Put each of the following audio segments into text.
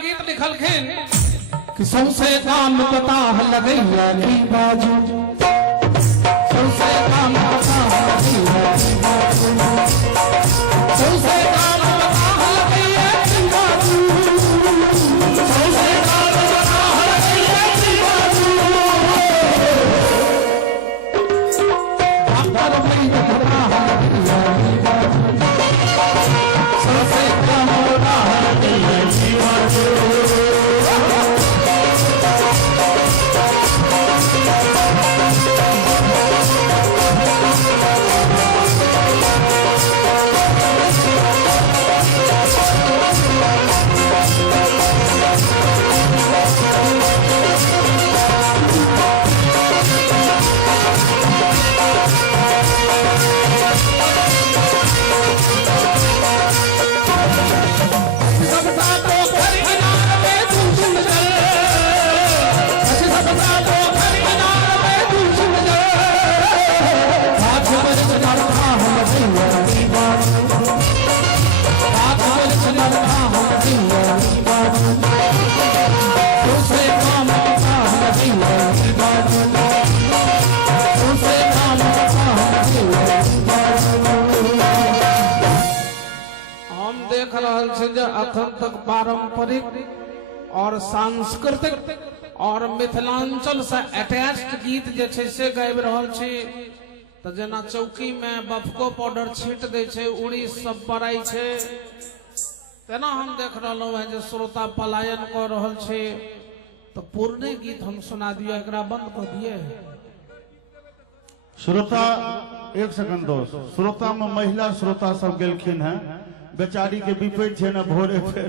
गीत लिखलखिन कि सौसे काम पता लगैया की बाजू, सौसे काम पता लगैया की बाजू, सौसे काम पता लगैया की बाजू, सौसे काम पता लगैया की बाजू। डॉक्टर वैद पता लगैया की बाजू, सौसे काम पता लगैया की बाजू। अखन तक पारंपरिक और सांस्कृतिक और मिथिलांचल से अटैच्ड गीत जे छे से गाबि रहल छी। तो जना चौकी में बफको पाउडर छीट दे छे, उड़ी सब पड़ाई छे, तेना हम देख रहलो है जे श्रोता पलायन कर रहल छे। तो पूर्ण गीत हम सुना दियो, एकरा बंद कर दिए। श्रोता एक सेकंड दोस्त, श्रोता में महिला श्रोता सब गेलखिन है, बेचारी के विपैत छे ना, भोरे फेर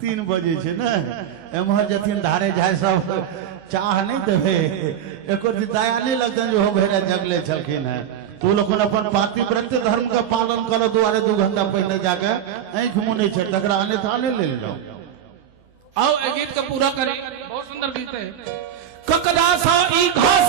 3 बजे छे ना, एमहर जथिन धारे जाय सब चाह नहीं देवे, एको दया नहीं लगतन जो हो भेरा जगले छलखिन है। तू लोग अपन पातिव्रत्य धर्म का पालन करो, दुआरे 2 घंटा पहले जाके आंख मुने छे, तकरा अन्यथा नहीं ले लो। आओ ए गीत का पूरा करें, बहुत सुंदर गीत है। ककड़ा सा ई घास